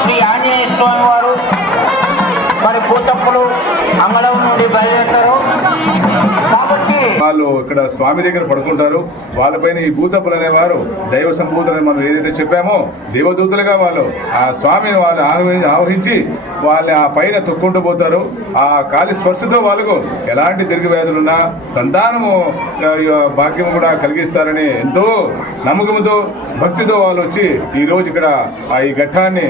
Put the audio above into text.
శ్రీ ఆంజనేయ స్వామి వారు మరి భూతప్పులు అంగళం నుండి బయలుదేరుతారు కాబట్టి వాళ్ళు ఇక్కడ స్వామి దగ్గర పడుకుంటారు. వాళ్ళపైన ఈ భూతప్పులు అనేవారు దైవ సంభూతులని మనం ఏదైతే చెప్పామో దేవదూతులుగా వాళ్ళు ఆ స్వామిని వాళ్ళు ఆవహించి వాళ్ళని ఆ పైన తొక్కుంటూ పోతారు. ఆ కాలి స్పర్శతో వాళ్ళకు ఎలాంటి దీర్ఘవ్యాధులున్నా సంతానము భాగ్యం కూడా కలిగిస్తారని ఎంతో నమ్మకంతో భక్తితో వాళ్ళు వచ్చి ఈ రోజు ఇక్కడ ఈ ఘట్టాన్ని